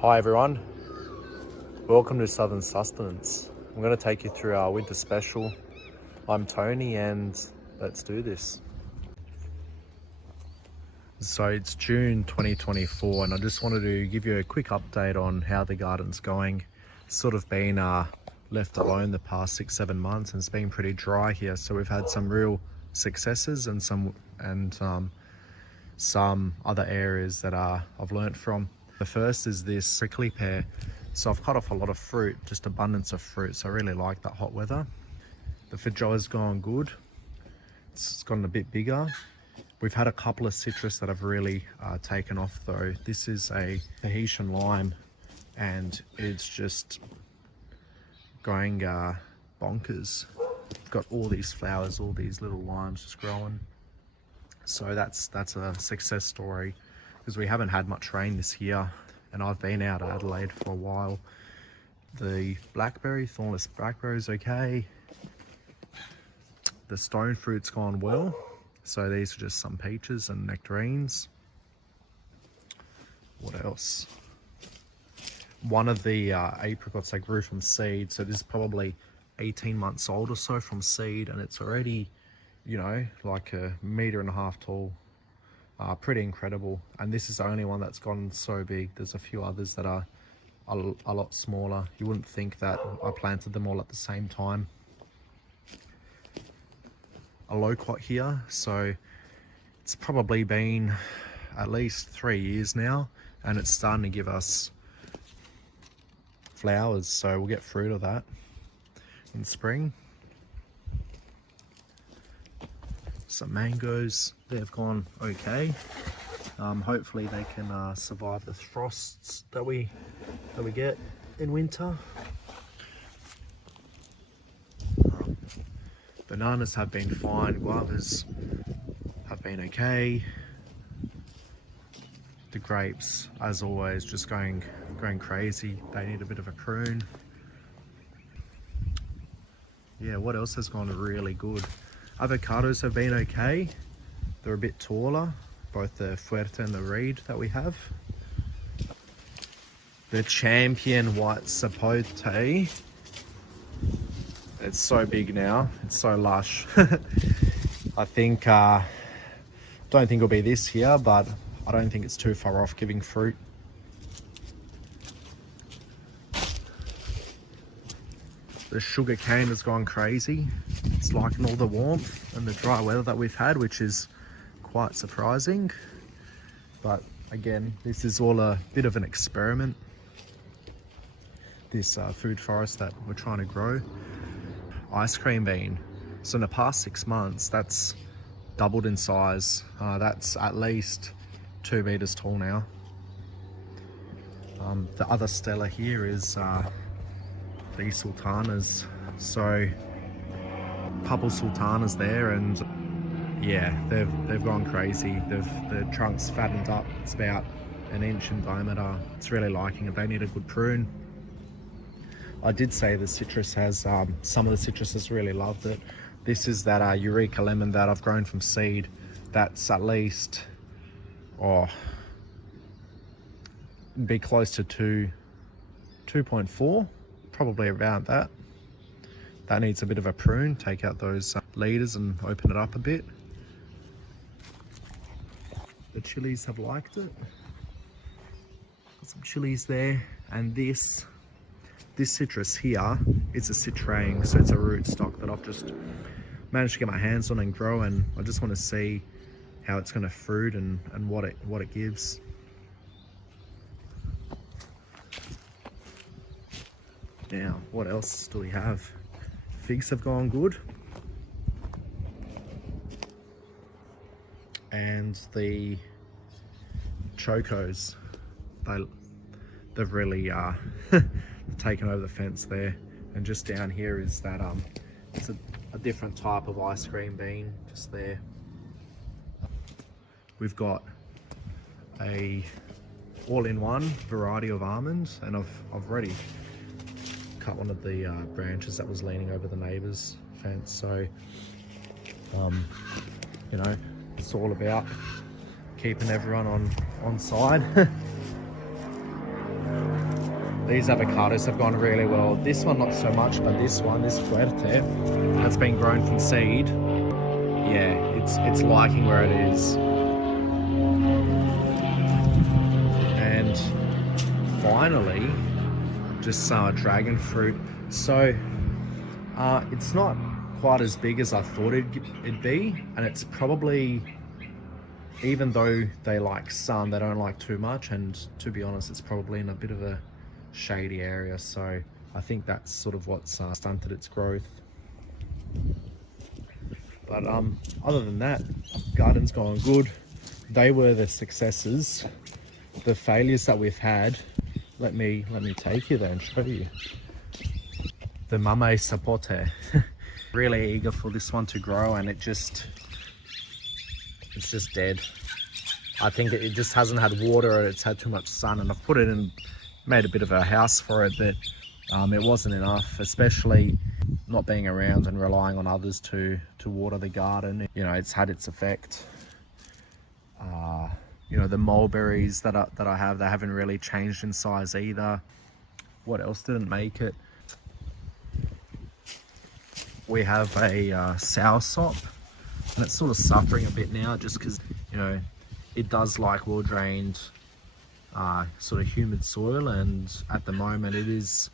Hi everyone, welcome to Southern Sustenance. I'm going to take you through our winter special. I'm Tony and let's do this. So it's June 2024 and I just wanted to give you a quick update on how the garden's going. It's sort of been left alone the past 6-7 months and it's been pretty dry here, so we've had some real successes and some other areas that I've learnt from. The first is this prickly pear. So I've cut off a lot of fruit, just abundance of fruit. So I really like that hot weather. The feijoa's gone good. It's gotten a bit bigger. We've had a couple of citrus that have really taken off though. This is a Tahitian lime and it's just going bonkers. We've got all these flowers, all these little limes just growing. So that's a success story, because we haven't had much rain this year and I've been out of Adelaide for a while. The blackberry, thornless blackberry is okay. The stone fruit's gone well. So these are just some peaches and nectarines. What else? One of the apricots I grew from seed. So this is probably 18 months old or so from seed and it's already, you know, like 1.5 meters tall. Pretty incredible, and this is the only one that's gone so big. There's a few others that are a lot smaller. You wouldn't think that. I planted them all at the same time. A loquat here, so it's probably been at least 3 years now and it's starting to give us flowers, so we'll get fruit of that in spring. Some mangoes, they've gone okay. Hopefully they can survive the frosts that we get in winter. Bananas have been fine, guavas have been okay. The grapes, as always, just going crazy. They need a bit of a prune. Yeah, what else has gone really good? Avocados have been okay. They're a bit taller, both the fuerte and the reed that we have. The champion white sapote. It's so big now. It's so lush. I think, don't think it'll be this year, but I don't think it's too far off giving fruit. The sugar cane has gone crazy. It's liking all the warmth and the dry weather that we've had, which is quite surprising. But again, this is all a bit of an experiment. This food forest that we're trying to grow. Ice cream bean. So in the past 6 months, that's doubled in size. That's at least 2 meters tall now. The other stella here is these sultanas. So couple sultanas there, and yeah, they've gone crazy. The trunk's fattened up. It's about 1 inch in diameter. It's really liking it. They need a good prune. I did say the citrus has some of the citruses really loved it. This is that Eureka lemon that I've grown from seed. That's at least be close to 2.4, probably around that. That needs a bit of a prune. Take out those leaders and open it up a bit. The chilies have liked it. Got some chilies there. And this citrus here, it's a citrange, so it's a rootstock that I've just managed to get my hands on and grow, and I just want to see how it's going to fruit and what it gives. Now, what else do we have? Figs have gone good, and the chocos, they've really taken over the fence there. And just down here is that it's a different type of ice cream bean just there. We've got a all-in-one variety of almonds, and I've already cut one of the branches that was leaning over the neighbour's fence. So you know, it's all about keeping everyone on side. These avocados have gone really well. This one not so much, but this one, this fuerte, that's been grown from seed. Yeah, it's liking where it is. And finally, just dragon fruit. So it's not quite as big as I thought it'd be, and it's probably, even though they like sun, they don't like too much, and to be honest, it's probably in a bit of a shady area, so I think that's sort of what's stunted its growth. But other than that, garden's gone good. They were the successes. The failures that we've had, let me take you there and show you. The mamey sapote. Really eager for this one to grow, and it's just dead. I think it just hasn't had water, or it's had too much sun, and I've put it in, made a bit of a house for it, but it wasn't enough, especially not being around and relying on others to water the garden. You know, it's had its effect. You know, the mulberries that I have, they haven't really changed in size either. What else didn't make it? We have a soursop, and it's sort of suffering a bit now, just because, you know, it does like well-drained, sort of humid soil, and at the moment it's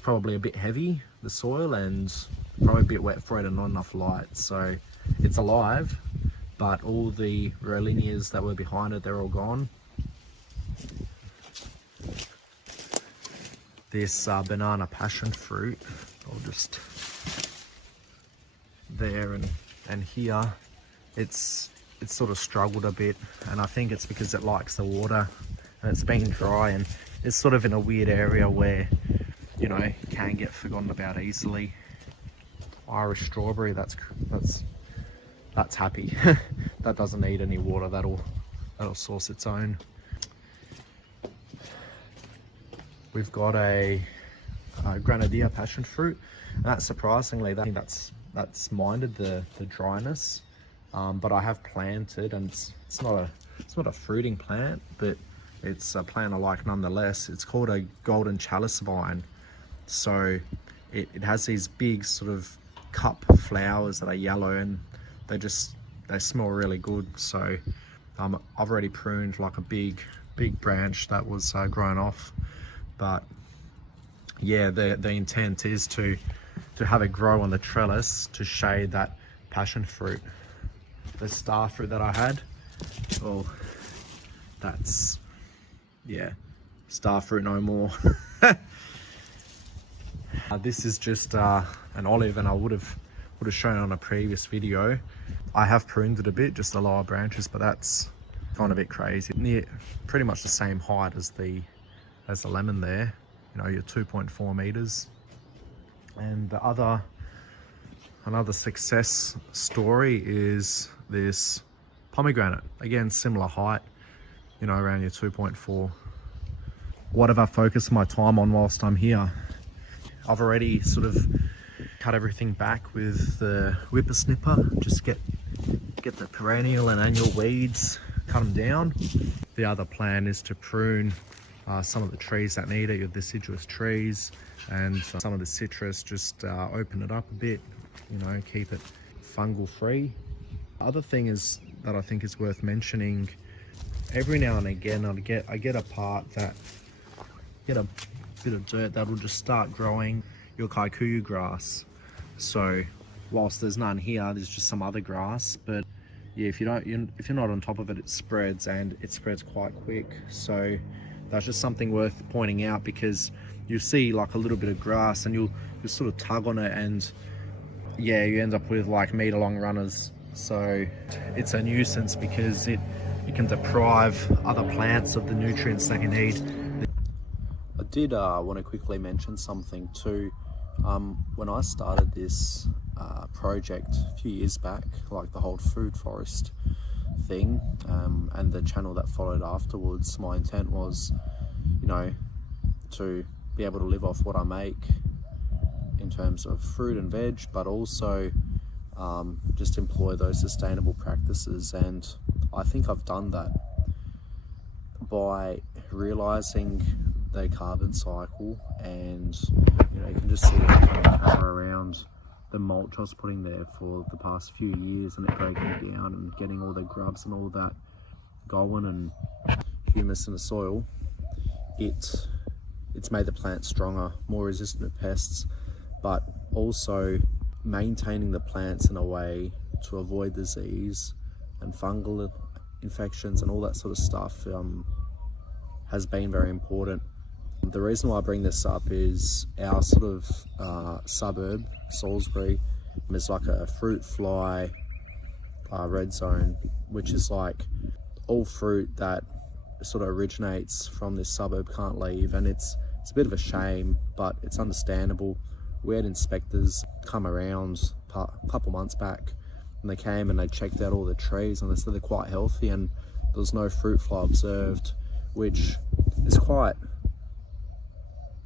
probably a bit heavy, the soil, and probably a bit wet for it and not enough light. So it's alive, but all the Rollinias that were behind it, they're all gone. This banana passion fruit, I'll just, there and here, it's sort of struggled a bit, and I think it's because it likes the water, and it's been dry, and it's sort of in a weird area where, you know, it can get forgotten about easily. Irish strawberry, that's happy. That doesn't need any water, that'll source its own. We've got a granadilla passion fruit, and that surprisingly, I think that's minded the dryness, but I have planted, and it's not a fruiting plant, but it's a plant I like nonetheless. It's called a golden chalice vine. So it has these big sort of cup flowers that are yellow, and they smell really good. So I've already pruned like a big branch that was grown off, but yeah, the intent is to have it grow on the trellis to shade that passion fruit. The starfruit that I had, well, that's, yeah, starfruit no more. This is just an olive, and I would have shown on a previous video. I have pruned it a bit, just the lower branches, but that's gone a bit crazy. Near pretty much the same height as the lemon there, you know, your 2.4 meters. And another success story is this pomegranate. Again, similar height, you know, around your 2.4. What have I focused my time on whilst I'm here? I've already sort of cut everything back with the whippersnipper. Just get the perennial and annual weeds, cut them down. The other plan is to prune some of the trees that need it, your deciduous trees, and some of the citrus, just open it up a bit, you know, keep it fungal free. Other thing is that I think is worth mentioning, every now and again I get a part that, get a bit of dirt that will just start growing your kikuyu grass. So whilst there's none here, there's just some other grass, but yeah, if you're not on top of it, it spreads, and it spreads quite quick. So that's just something worth pointing out, because you see like a little bit of grass and you'll sort of tug on it, and yeah, you end up with like meter-long runners. So it's a nuisance because it can deprive other plants of the nutrients they can need. I did want to quickly mention something too. When I started this project a few years back, like the whole food forest thing, and the channel that followed afterwards, my intent was, you know, to be able to live off what I make in terms of fruit and veg, but also just employ those sustainable practices. And I think I've done that by realizing their carbon cycle, and you know, you can just see it around the mulch I was putting there for the past few years, and it breaking down and getting all the grubs and all that going and humus in the soil. It's made the plant stronger, more resistant to pests, but also maintaining the plants in a way to avoid disease and fungal infections and all that sort of stuff has been very important. The reason why I bring this up is our sort of suburb, Salisbury, is like a fruit fly red zone, which is like all fruit that sort of originates from this suburb can't leave, and it's a bit of a shame, but it's understandable. We had inspectors come around a couple months back, and they came and they checked out all the trees, and they said they're quite healthy and there was no fruit fly observed, which is quite,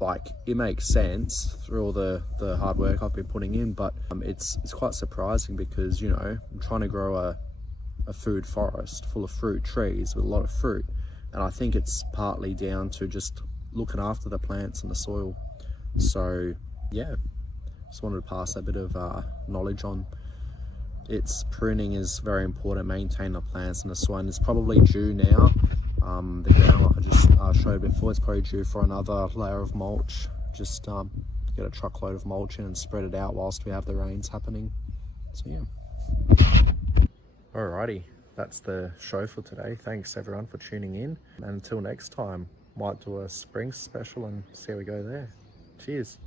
like, it makes sense through all the hard work I've been putting in, but it's quite surprising because, you know, I'm trying to grow a food forest full of fruit trees with a lot of fruit, and I think it's partly down to just looking after the plants and the soil. So yeah, just wanted to pass a bit of knowledge on. Its pruning is very important, maintain the plants and the soil, and it's probably due now. The ground, like I just showed before, is probably due for another layer of mulch. Just get a truckload of mulch in and spread it out whilst we have the rains happening. So yeah. Alrighty, that's the show for today. Thanks everyone for tuning in, and until next time, might do a spring special and see how we go there. Cheers.